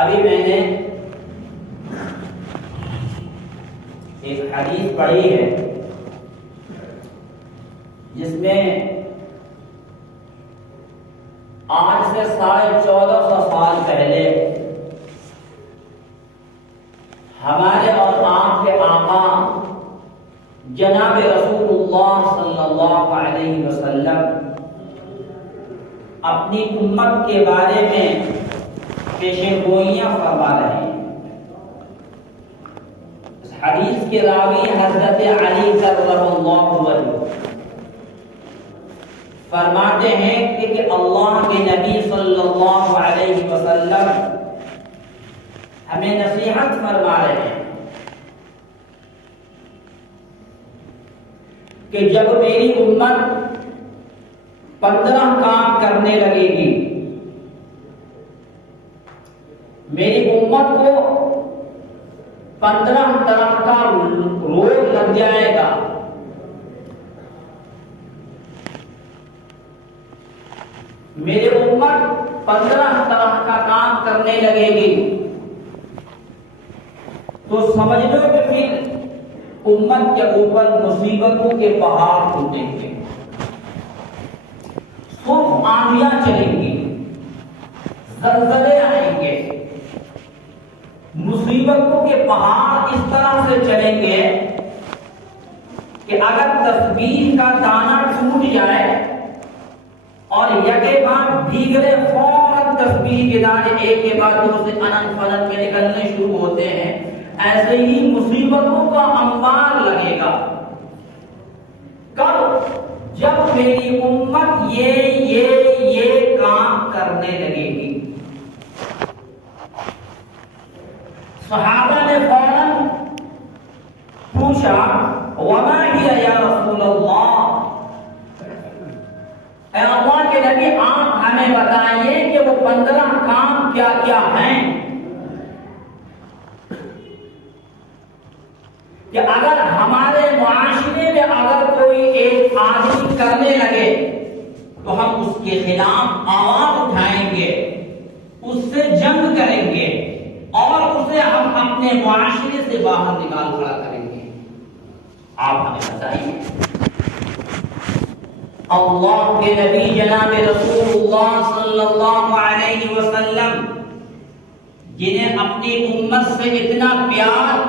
ابھی میں نے ایک حدیث پڑھی ہے جس میں آج سے 1450 سال پہلے ہمارے اور آپ کے آقا جناب رسول اللہ صلی اللہ علیہ وسلم اپنی امت کے بارے میں پیشن گوئیاں فرما رہے ہیں۔ اس حدیث کے راوی حضرت علی کرم اللہ وجہہ فرماتے ہیں کہ اللہ کے نبی صلی اللہ علیہ وسلم ہمیں نصیحت فرما رہے ہیں کہ جب میری امت 15 کام کرنے لگے گی، میری امت کو 15 طرح کا روگ لگ جائے گا۔ میری امت 15 طرح کا کام کرنے لگے گی تو سمجھ لو کہ پھر امت کے اوپر مصیبتوں کے پہاڑ ٹوٹیں گے، سرخ آندھیاں چلیں گی، زلزلے آئیں گے، مصیبتوں کے پہاڑ اس طرح سے چلیں گے کہ اگر تسبیح کا دانہ ٹوٹ جائے اور یکے بعد دیگرے فوراً تسبیح کے دانے ایک کے بعد دوسرے انن فنن میں نکلنے شروع ہوتے ہیں، ایسے ہی مصیبتوں کا انبار لگے گا۔ کب؟ جب میری امت یہ کام کرنے لگے گی۔ صحابہ نے فوراً پوچھا وما ہی یا رسول اللہ، اے اللہ کے نبی آپ ہمیں بتائیے کہ وہ 15 کام کیا کیا ہیں کہ اگر ہمارے معاشرے میں اگر کوئی ایک آدمی کرنے لگے تو ہم اس کے خلاف آواز اٹھائیں گے، اس سے جنگ کریں گے اور اسے ہم اپنے معاشرے سے باہر نکال کھڑا کریں گے۔ آپ ہمیں بتائیے۔ اللہ کے نبی جناب رسول اللہ صلی اللہ علیہ وسلم جنہیں اپنی امت سے اتنا پیار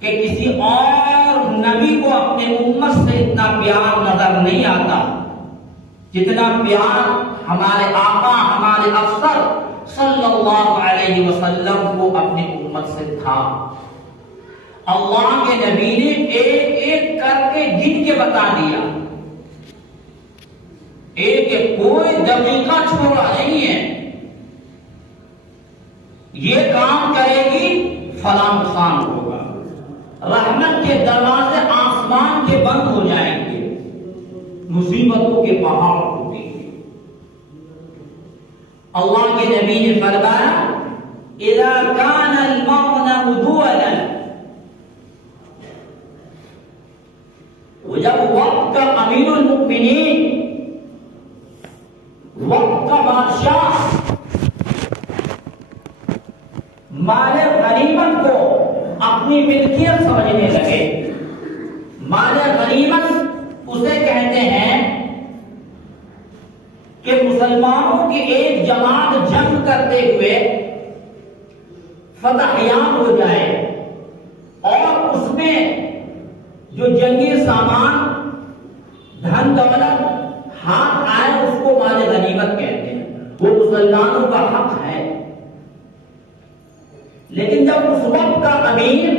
کہ کسی اور نبی کو اپنے امت سے اتنا پیار نظر نہیں آتا جتنا پیار ہمارے آقا ہمارے افسر صلی اللہ علیہ وسلم کو اپنی امت سے تھا۔ اللہ کے نبی نے ایک ایک کر کے گن کے بتا دیا، ایک کوئی دقیقہ چھوڑا نہیں ہے، یہ کام کرے گی فلاں نقصان ہوگا، رحمت کے دروازے آسمان کے بند ہو جائیں گے، مصیبتوں کے پہاڑ ٹوٹیں گے۔ اللہ کے نبی نے فرمایا اذا كان المغنم دولا، جب وقت کا امیر المؤمنین، وقت کا بادشاہ مال غنیمت کو اپنی ملکیت سمجھنے لگے، مال غنیمت اسے کہتے ہیں کہ مسلمانوں کی ایک جماعت جنگ کرتے ہوئے فتح یاب ہو جائے اور اس میں جو جنگی سامان دھن دولت ہاتھ آئے اس کو مال غنیمت کہتے ہیں، وہ مسلمانوں کا حق ہے۔ لیکن جب اس وقت کا امیر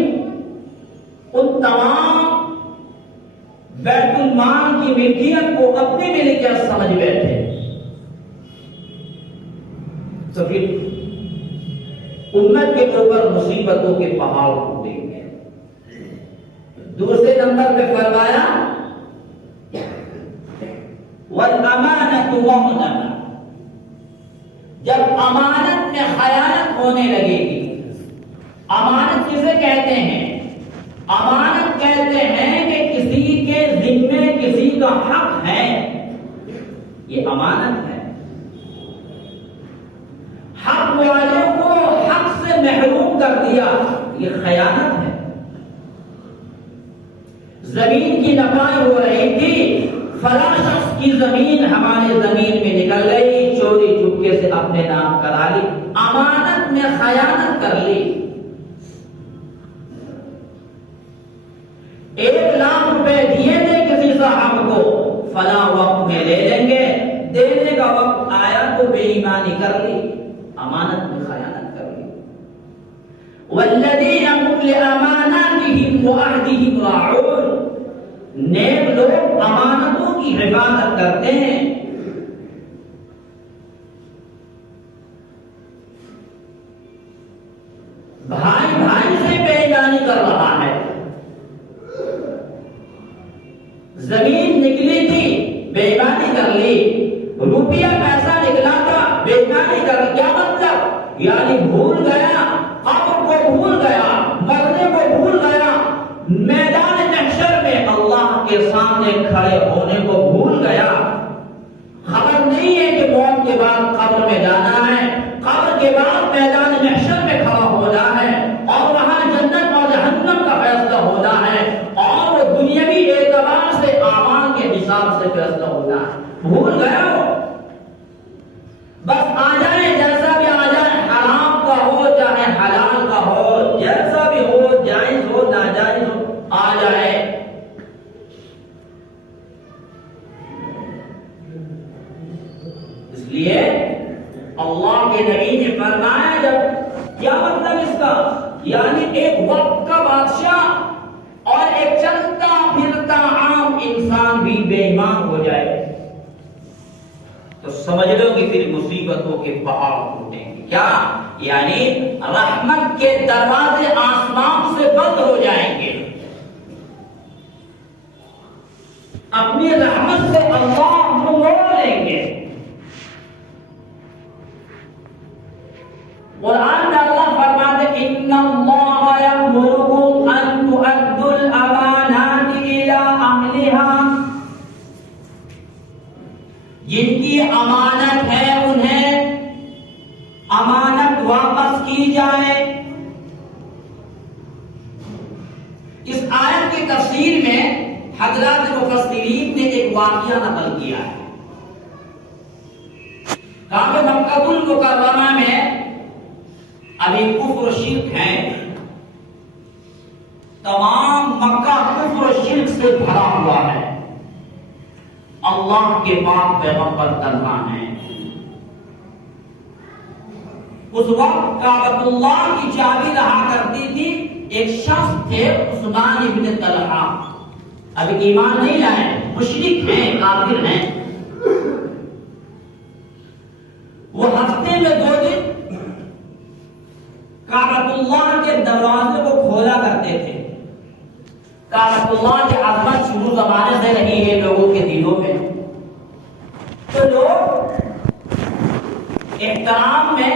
ان تمام بیت المال کی ملکیت کو اپنی ملکیت سمجھ بیٹھے تو پھر امت کے اوپر مصیبتوں کے پہاڑ ٹوٹیں گے۔ دوسرے نمبر پہ فرمایا والامانۃ مغنمہ، جب امانت میں خیانت ہونے لگے گی۔ امانت کسے کہتے ہیں؟ امانت کہتے ہیں کہ کسی کے ذمے کسی کا حق ہے، یہ امانت ہے۔ حق والے کو کر دیا، یہ خیانت ہے۔ زمین کی نپائی ہو رہی تھی، فلاں شخص کی زمین ہمارے زمین میں نکل گئی، چوری چپکے سے اپنے نام کرا لی، امانت میں خیانت کر لی۔ 1,00,000 روپے دیے تھے کسی صاحب کو، فلاں وقت میں لے لیں گے، دینے کا وقت آیا تو بے ایمانی کر لی، امانت میں خیانت کر لی۔ والذین هم لأماناتهم وعهدهم راعون، نیک لوگ امانتوں کی حفاظت کرتے ہیں۔ بھائی بھائی سے بے ایمانی کر رہا ہے، زمین نکلی تھی بے ایمانی کر لی، روپیہ پیسہ نکلا تھا بے ایمانی کر لی۔ کیا مطلب؟ یعنی بھول گیا، قبر کو بھول گیا، مرنے کو بھول گیا، میدان محشر میں اللہ کے سامنے کھڑے ہونے کو بھول گیا۔ خبر نہیں ہے کہ موت کے بعد قبر میں جانا ہے، قبر کے بعد میدان محشر میں کھڑا ہونا ہے، اور وہاں جنت اور جہنم کا فیصلہ ہونا ہے، اور دنیاوی اعتبار سے اعمال کے حساب سے فیصلہ ہونا ہے۔ بھول گیا وہ، بس آ جائے، جیسا بھی آ جائے، حرام کا ہو چاہے حلال کا ہو، جیسا بھی ہو، جائز ہو ناجائز ہو، آ جائے۔ اس لیے اللہ کے نبی نے فرمایا، جب کیا مطلب اس کا؟ یعنی ایک وقت کا بادشاہ اور ایک چلتا پھرتا عام انسان بھی بے ایمان ہو جائے تو سمجھ لو کہ پھر مصیبتوں کے پہاڑ ٹوٹیں گے۔ کیا؟ یعنی رحمت کے دروازے آسمان سے بند ہو جائیں گے، اپنی رحمت سے اللہ موڑ لیں گے۔ قرآن میں اللہ فرماتے ہیں ان اللہ یأمرکم ان تؤدوا الامانات الی اہلها، جن کی امانت ہے انہیں امانت واپس کی جائے۔ اس آیت کی تفسیر میں حضرات مفسرین نے ایک واقعہ نقل کیا ہے۔ کہا کہ مکہ المکرمہ میں ابھی کفر و شرک ہے، تمام مکہ کفر و شرک سے بھرا ہوا ہے، اللہ کے پاک پیغمبر تنہا ہیں۔ اس وقت کعبۃ اللہ کی چابی رہا کرتی تھی، ایک شخص تھے عثمان ابن طلحہ، ابھی ایمان نہیں لائے، مشرک ہیں، کافر ہیں۔ وہ ہفتے میں 2 دن کعبۃ اللہ کے دروازے کو کھولا کرتے تھے۔ کعبۃ اللہ کی عظمت شروع زمانے سے رہی ہے لوگوں کے دلوں میں، تو لوگ احترام میں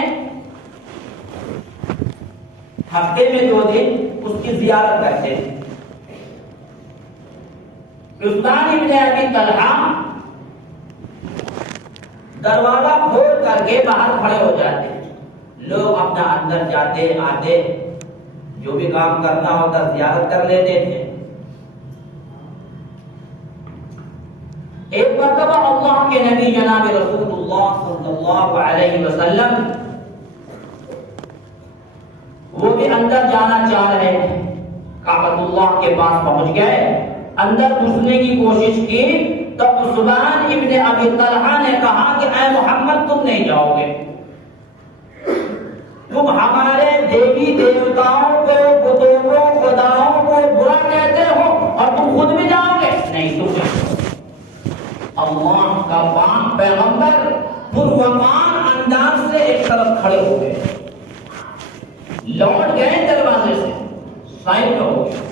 ہفتے میں 2 دن اس کی زیارت کرتے تھے۔ عثمان ابن ابی طلحہ دروازہ کھول کر کے باہر کھڑے ہو جاتے، لوگ اپنا اندر جاتے آتے، جو بھی کام کرنا ہوتا زیارت کر لیتے تھے۔ ایک مرتبہ اللہ کے نبی جناب رسول اللہ صلی اللہ علیہ وسلم وہ بھی اندر جانا چاہ رہے تھے، کعبۃ اللہ کے پاس پہنچ گئے، اندر گھسنے کی کوشش کی تو عثمان ابن ابی طلحہ نے کہا کہ اے محمد تم نہیں جاؤ گے، تم ہمارے دیوی دیوتاؤں کو، بتوں کو، خداؤں کو برا کہتے ہو اور تم خود بھی جاؤ گے؟ نہیں، تم نہیں۔ اللہ کا پاک پیغمبر پرومان انداز سے ایک طرف کھڑے ہو گئے، لوٹ گئے دروازے سے، سائڈ ہو گئے۔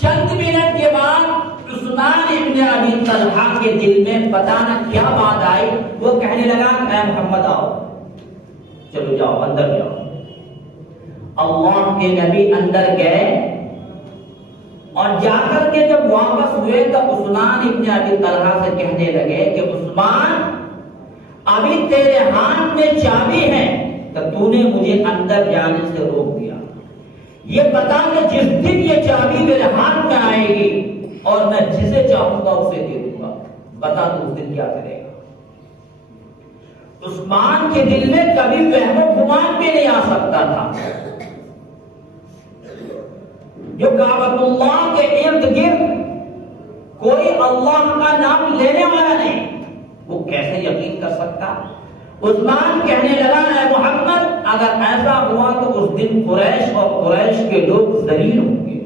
چند منٹ کے بعد عثمان ابن ابی طلحہ کے دل میں پتہ نہ کیا بات آئی، وہ کہنے لگا اے محمد آؤ، چلو جاؤ اندر جاؤ۔ اللہ کے نبی اندر گئے اور جا کر کے جب واپس ہوئے تو عثمان ابن ابی طلحہ سے کہنے لگے کہ عثمان ابھی تیرے ہاتھ میں چابی ہے، تو تو نے مجھے اندر جانے سے روک دیا، یہ بتا کہ جس دن یہ چابی میرے ہاتھ میں آئے گی اور میں جسے چاہوں گا اسے دے دوں گا، بتا تو اس دن کیا کرے گا؟ عثمان کے دل میں کبھی وہم و گمان بھی نہیں آ سکتا تھا جو کعبۃ اللہ کے ارد گرد کوئی اللہ کا نام لینے والا نہیں، وہ کیسے یقین کر سکتا؟ عثمان کہنے لگا اے محمد اگر ایسا ہوا تو اس دن قریش اور قریش کے لوگ ذلیل ہوں گے۔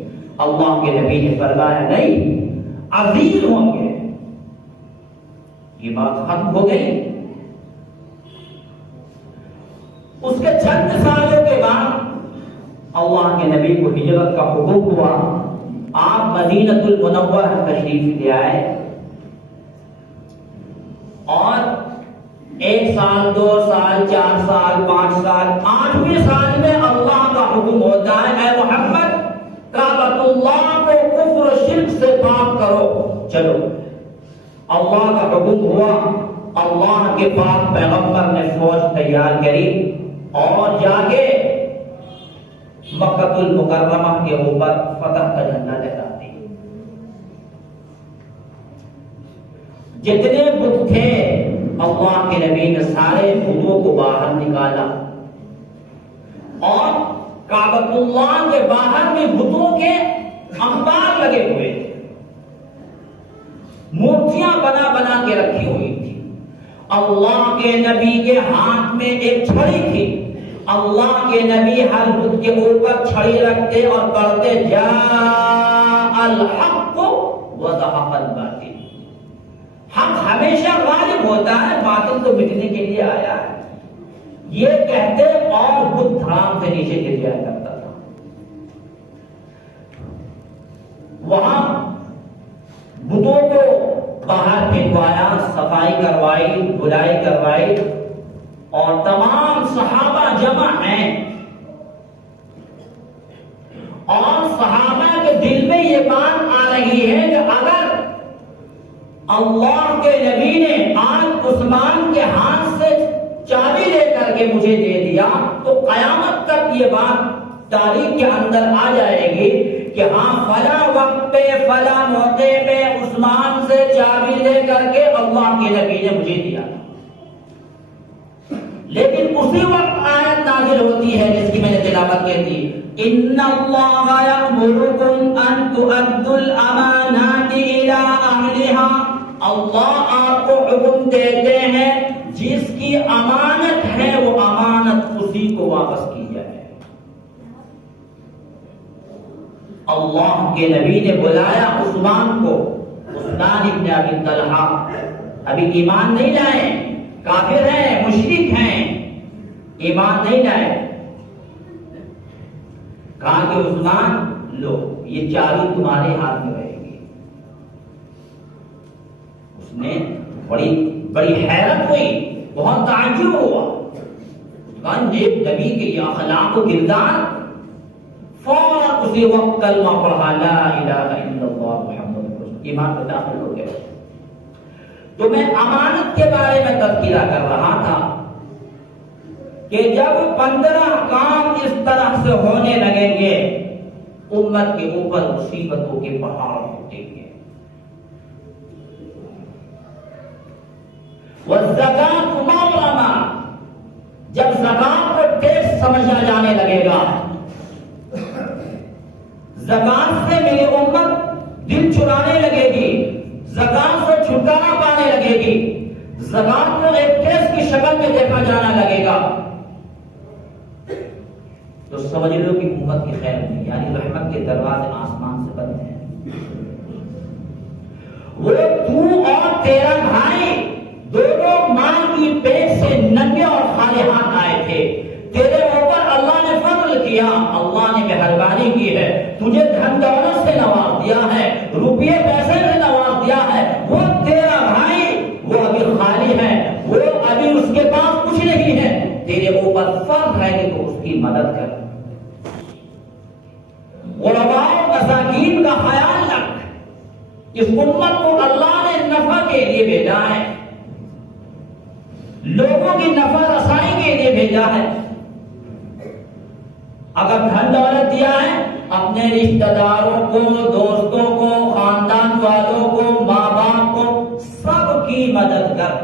اللہ کے نبی نے فرمایا نہیں، عزیز ہوں گے۔ یہ بات ختم ہو گئی۔ اس کے چند سالوں کے بعد اللہ کے نبی کو ہجرت کا حکم ہوا، آپ مدینہ المنورہ تشریف لے آئے اور 1 سال 2 سال 4 سال 5 سال 8ویں سال میں اللہ کا حکم ہوتا ہے اے محمد کعبۃ اللہ کو کفر و شرک سے پاک کرو، چلو۔ اللہ کا حکم ہوا، اللہ کے پاک پیغمبر نے فوج تیار کری اور جا کے مکہ المکرمہ کے اوپر فتح کا جھنڈا لہرا دی۔ جتنے بت تھے اللہ کے نبی نے سارے بتوں کو باہر نکالا اور کعبۃ اللہ کے باہر میں بتوں کے انبار لگے ہوئے تھے، مورتیاں بنا بنا کے رکھی ہوئی تھی۔ اللہ کے نبی کے ہاتھ میں ایک چھڑی تھی، اللہ کے نبی ہر بت کے اوپر چھڑی رکھتے اور پڑھتے جاء الحق وزهق الباطل، حق ہمیشہ غالب ہوتا ہے، باطل تو مٹنے کے لیے آیا ہے، یہ کہتے اور بت دھام سے نیچے گر جایا کرتا تھا۔ وہاں بتوں کو باہر پھینکوایا، صفائی کروائی، دھلائی کروائی اور تمام صحابہ جمع ہیں اور صحابہ کے دل میں یہ بات آ رہی ہے کہ اگر اللہ کے نبی نے آج عثمان کے ہاتھ سے چابی لے کر کے مجھے دے دیا تو قیامت تک یہ بات تاریخ کے اندر آ جائے گی کہ ہاں فلاں وقت پہ فلاں موقع پہ عثمان سے چابی لے کر کے اللہ کے نبی نے مجھے دیا۔ لیکن اسی وقت آیت نازل ہوتی ہے جس کی میں نے تلاوت کی تھی، ان اللہ یأمرکم ان تؤدوا الامانات الی اہلها، اللہ آپ کو حکم دیتے ہیں جس کی امانت ہے وہ امانت اسی کو واپس کی جائے۔ اللہ کے نبی نے بلایا عثمان کو، عثمان ابن ابی طلحہ ابھی ایمان نہیں لائے، کافر ہیں، مشرک ہیں، ایمان نہیں لائے، کہا کہ عثمان لو یہ چابی تمہارے ہاتھ میں رہے گی۔ اس نے بڑی حیرت ہوئی، بہت تعجب ہوا، عثمان نیک نبی کے یہ اخلاق و کردار، فوراً اسی وقت کلمہ پڑھا لا الہ الا اللہ محمد رسول اللہ، ایمان پر داخل ہو گئے۔ تو میں امانت کے بارے میں تذکرہ کر رہا تھا کہ جب 15 کام اس طرح سے ہونے لگیں گے امت کے اوپر مصیبتوں کے پہاڑ اٹھیں گے۔ والزکاۃ مغرمہ، جب زکات کو ٹیکس سمجھا جانے لگے گا، زکات سے میری امت دل چرانے لگے گی، زکات سے چھٹکارا پانے لگے گی، زکات کو ایک ٹیکس کی شکل میں دیکھا جانا لگے گا، تو سمجھ لو کہ امت کی خیر نہیں، یعنی رحمت کے دروازے آسمان سے بند ہیں۔ وہ تو اور تیرا بھائی دونوں ماں کی پیٹ سے ننگے اور خالی ہاتھ آئے تھے، تیرے اوپر اللہ نے فضل کیا، اللہ نے مہربانی کی ہے، تجھے دھن دولت سے نواز دیا ہے، روپیے پیسے سے نواز دیا ہے، وہ تیرا بھائی وہ ابھی خالی ہے، وہ ابھی اس کے پاس کچھ نہیں ہے، تیرے اوپر فرض ہے کہ تو اس کی مدد کر۔ غرباء و مساکین کا خیال رکھ، اس امت کو اللہ نے نفع کے لیے بھیجا ہے، لوگوں کی نفع رسائی کے لیے بھیجا ہے، اگر دھن دولت دیا ہے اپنے رشتہ داروں کو، دوستوں کو، خاندان والوں کو، ماں باپ کو، سب کی مدد کر،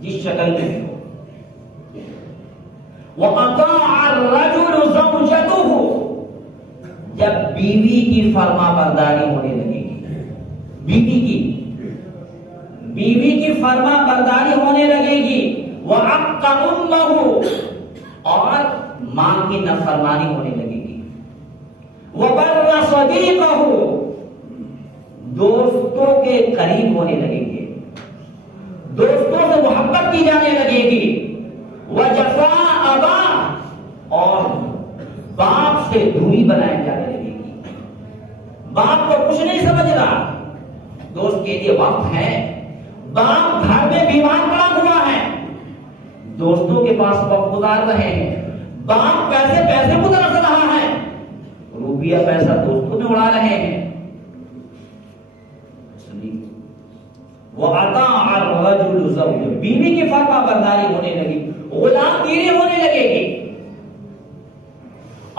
جس شکل میں ہو۔ وَأَطَاعَ الرَّجُلُ زَوْجَتَهُ، جب بیوی کی فرما برداری ہونے لگے گی، بیوی کی فرما برداری ہونے لگے گی، وَعَقَّ أُمَّهُ، اور ماں کی نافرمانی ہونے لگے گی، وَبَرَّ صَدِيقَهُ، دوستوں کے قریب ہونے لگیں گے، دوستوں سے محبت کی جانے لگے گی، وَجَفَا أَبَاهُ، اور باپ سے دوری بنائی جانے لگے گی، باپ کو کچھ نہیں سمجھ رہا، دوست کے لیے وقت ہے، باپ گھر میں بیمار پڑا ہوا ہے، دوستوں کے پاس وقت گزار رہے ہیں، باپ پیسے گزار رہا ہے، روپیہ پیسہ دوستوں میں اڑا رہے ہیں۔ وَأَطَاعَ الرَّجُلُ زَوْجَهُ، بیوی کی فرما برداری ہونے لگی، غلام گیری ہونے لگے گی۔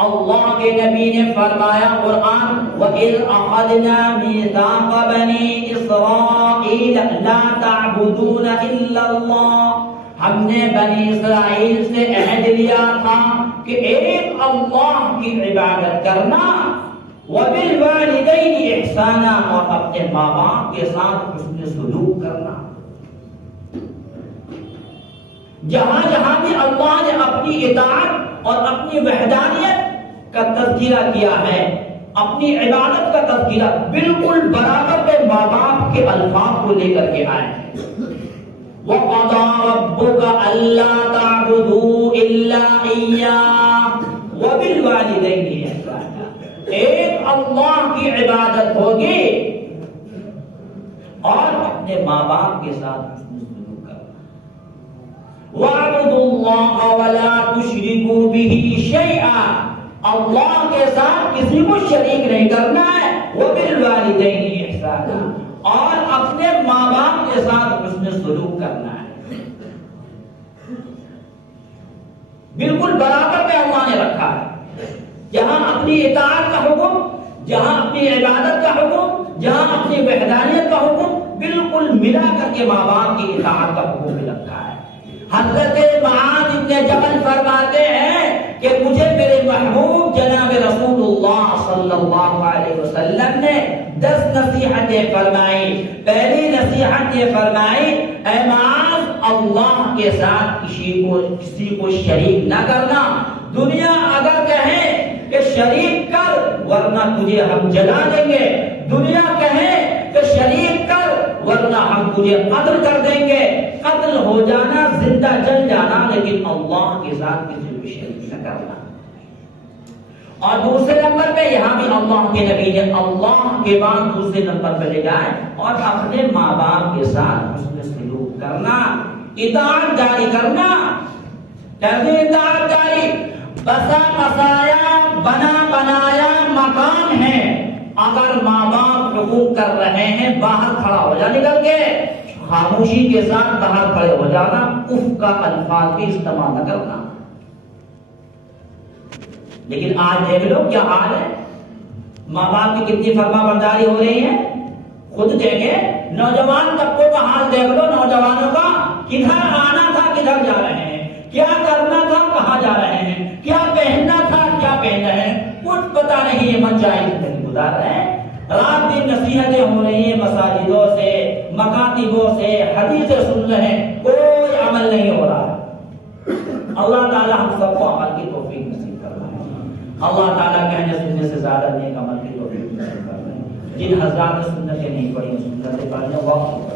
اللہ کے نبی نے فرمایا قرآن، وَإِذْ أَخَذْنَا مِيثَاقَ بَنِي إِسْرَائِيلَ لَا تَعْبُدُونَ إِلَّا اللَّهَ، ہم نے بنی اسرائیل سے عہد لیا تھا کہ ایک اللہ کی عبادت کرنا، وَبِالْوَالِدَيْنِ إِحْسَانًا، اور اپنے ماں باپ کے ساتھ حسن سلوک کرنا۔ جہاں جہاں بھی اللہ نے اپنی اطاعت اور اپنی وحدانیت کا تذکرہ کیا ہے، اپنی عبادت کا تذکرہ، بالکل برابر کے ماں باپ کے الفاظ کو لے کر کے آئے ہیں۔ وَقَضَىٰ رَبُّكَ أَلَّا تَعْبُدُوا إِلَّا إِيَّاهُ وَبِالْوَالِدَيْنِ إِحْسَانًا، ایک اللہ کی عبادت ہوگی اور اپنے ماں باپ کے ساتھ حسن سلوک کرنا۔ وَاعْبُدُوا اللَّهَ وَلَا تُشْرِكُوا بِهِ شَيْئًا، اللہ کے ساتھ کسی کو شریک نہیں کرنا ہے، وَبِالْوَالِدَيْنِ إِحْسَانًا، اور اپنے ماں باپ کے ساتھ حسن سلوک کرنا ہے۔ بالکل برابر میں اللہ نے رکھا ہے، جہاں اپنی اطاعت کا حکم، جہاں اپنی عبادت کا حکم، جہاں اپنی وحدانیت کا حکم، بالکل ملا کر کے ماں باپ کی اطاعت کا حکم بھی رکھا ہے۔ حضرت معاذ بن جبل فرماتے ہیں کہ مجھے میرے محبوب جناب رسول اللہ صلی اللہ علیہ وسلم نے 10 نصیحتیں فرمائی۔ پہلی نصیحت یہ فرمائی، اے معاذ، اللہ کے ساتھ کسی کو شریک نہ کرنا، دنیا اگر کہے کہ شریک کر ورنہ تجھے ہم جلا دیں گے، دنیا کہے کہ شریک کر ورنہ ہم تجھے قتل کر دیں گے، قتل ہو جانا، زندہ جل جانا، لیکن اللہ کے ساتھ کسی کو شریک نہ کرنا۔ اور دوسرے نمبر پہ یہاں بھی اللہ کے نبی نے اللہ کے بعد دوسرے نمبر پہ لے جائے، اور اپنے ماں باپ کے ساتھ حسن سلوک کرنا، اطاعت جاری کرنا، اطاعت جاری۔ بسا بسایا بنا بنایا مکان ہے، اگر ماں باپ حکم کر رہے ہیں باہر کھڑا ہو جا، نکل کے خاموشی کے ساتھ باہر کھڑے ہو جانا، اف کا الفاظ بھی استعمال نہ کرنا۔ لیکن آج دیکھ لو کیا حال ہے، ماں باپ کی کتنی فرما برداری ہو رہی ہے۔ خود دیکھے نوجوان طبقوں کا حال دیکھ لو، نوجوانوں کا، کدھر آنا تھا کدھر جا رہے ہیں، کیا کرنا تھا کہاں جا رہے ہیں، کیا پہننا تھا کیا پہن رہے ہیں، کچھ پتا نہیں، یہ من چاہے زندگی گزار رہے ہیں۔ رات دن نصیحتیں ہو رہی ہیں مساجدوں سے، مکاتبوں سے، حدیثیں سن رہے ہیں، کوئی عمل نہیں ہو رہا۔ اللہ تعالی ہم سب کو عمل کی توفیق نصیب فرمائے۔ اللہ تعالیٰ کہنے سننے سے زیادہ نیک عمل کی توفیق نصیب فرمائے۔ جن حضرات نے سنتیں نہیں پڑھی سنتیں پڑھنے وقت